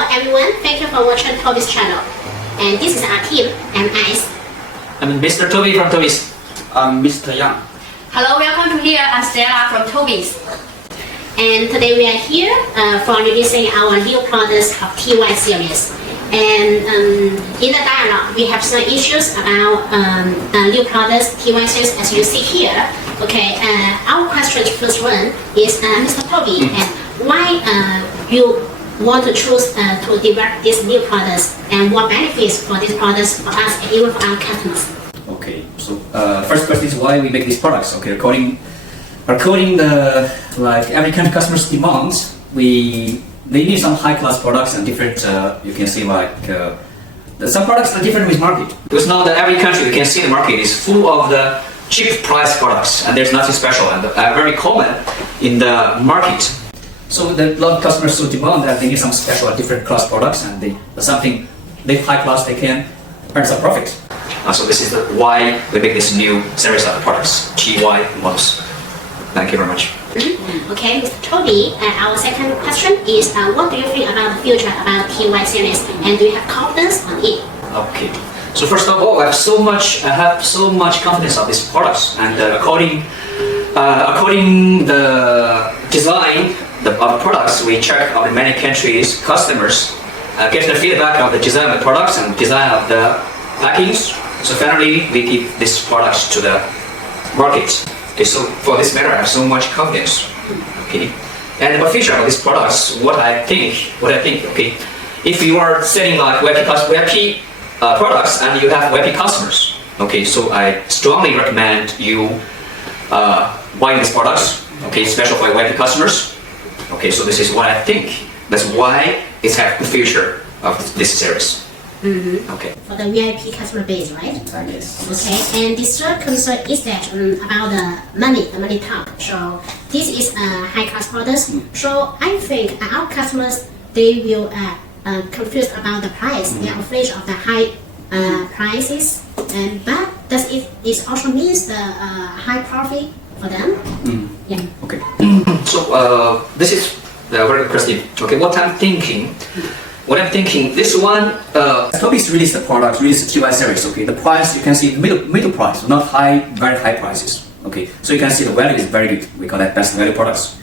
Hello everyone, thank you for watching Tobys channel. And this is our team, I'm Ice. I'm Mr. Toby from Tobys. I'm Mr. Yang. Hello, welcome to here. I'm Stella from Tobys. And today we are here for releasing our new products of TY series. And in the dialogue, we have some issues about new products, TY series, as you see here. Okay, our question first one is Mr. Toby, and why you want to choose to develop these new products, and what benefits for these products for us and even for our customers? Okay, so first question is why we make these products. Okay, according the every country customers' demands, they need some high-class products and different. You can see some products are different with market. Because now that every country you can see the market is full of the cheap price products, and there's nothing special and very common in the market. So the lot of customers so demand that they need some special different class products, and something high class they can earn some profit. So this is why we make this new series of products, TY models. Thank you very much. Okay, Mr. Toby, our second question is what do you think about the future about TY series, and do you have confidence on it? Okay. So first of all, I have so much confidence of these products, and according the design of products, we check on many countries customers, get the feedback of the design of the products and design of the packings. So finally, we give these products to the market. Okay, so for this matter, I have so much confidence. Okay, and the future of these products, what I think. Okay, if you are selling like VIP products and you have VIP customers, okay, so I strongly recommend you buying these products. Okay, especially for VIP customers. Okay, so this is what I think. That's why it's have the future of this series. Okay. For the VIP customer base, right? Yes. Okay, and the third concern is that about the money talk. So this is a high-class products. So I think our customers, they will confused about the price. They are afraid of the high prices, but does it also means the high profit for them? Yeah. Okay. So this is the very good question. Okay, what I'm thinking, this one, Tobys released the product, released the TY series. Okay, the price you can see middle price, not very high prices. Okay, so you can see the value is very good. We call that best value products.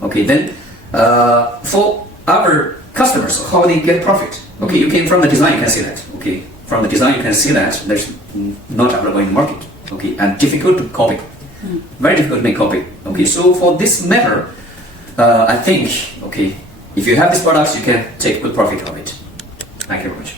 Okay, then for our customers, how they get profit? Okay, you came from the design, you can see that. Okay, from the design you can see that there's not available in the market. Okay, and difficult to copy. Very difficult to make copy. Okay, so for this matter, I think, okay, if you have these products, you can take good profit of it. Thank you very much.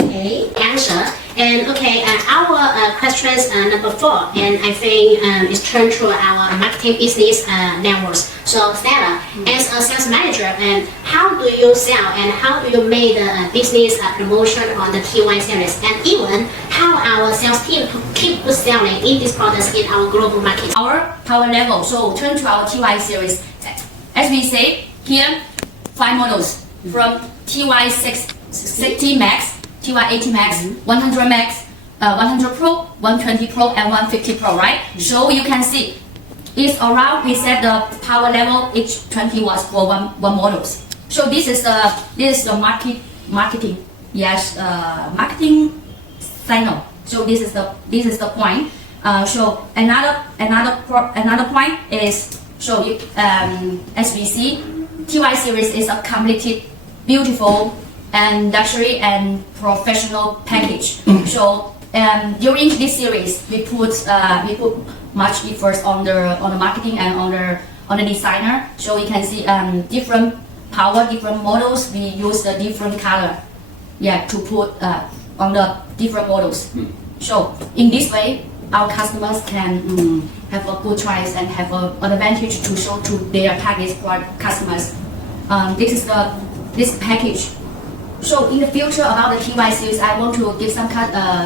Okay, answer. And okay, our questions number 4, and I think it's turned to our marketing business levels. So Stella, as a sales manager, and how do you sell and how do you make the business promotion on the TY series, and even how our sales team to keep selling in these products in our global market? Our power level. So turn to our TY series. As we say here, 5 models from TY 60 Max, TY 80 Max, 100 Max, 100 Pro, 120 Pro, and 150 Pro, right? So you can see it's around. We set the power level each 20 watts for one models. So this is the marketing. Yes, marketing signal. So this is the point. So another point is as we see, TY series is a completed, beautiful, and luxury and professional package. So during this series, we put much effort on the marketing and on the designer. So we can see different power, different models. We use the different color, to put on the different models. So in this way, our customers can have a good choice and have an advantage to show to their target customers. This is this package. So in the future about the TY series, I want to give some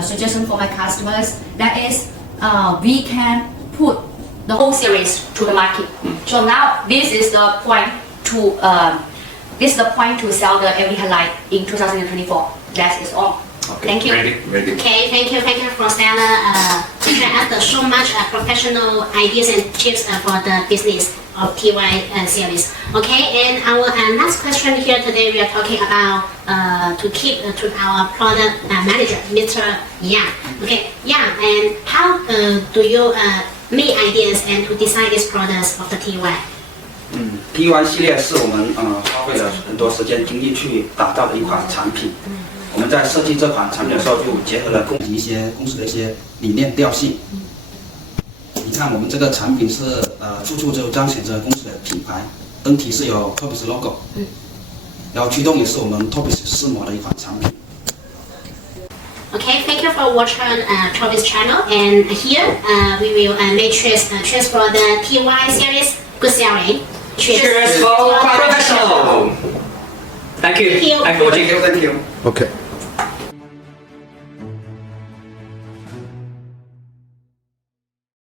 suggestion for my customers. That is, we can put the whole series to the market. So now this is the point to sell the every headlight in 2024. That is all. Thank you. Very good. Okay, thank you for Stella sharing us so much professional ideas and tips for the business of TY series. Okay, and our last question here today, we are talking about to our product manager, Mr. Yang. Okay, Yang, and how do you make ideas and to design these products of the TY? TY 系列是我们花费了很多时间精力去打造的一款产品。我们在设计这款产品的时候，就结合了一些公司的一些理念调性。你看，我们这个产品是处处就彰显着公司的品牌，灯体是有 Tobys logo，然后驱动也是我们 Tobys 四模的一款产品。Okay, thank you for watching Tobys channel, and here we will transfer the TY series. Good selling. Cheers for professional. Thank you. Thank you. Thank you for watching. Thank you. Okay.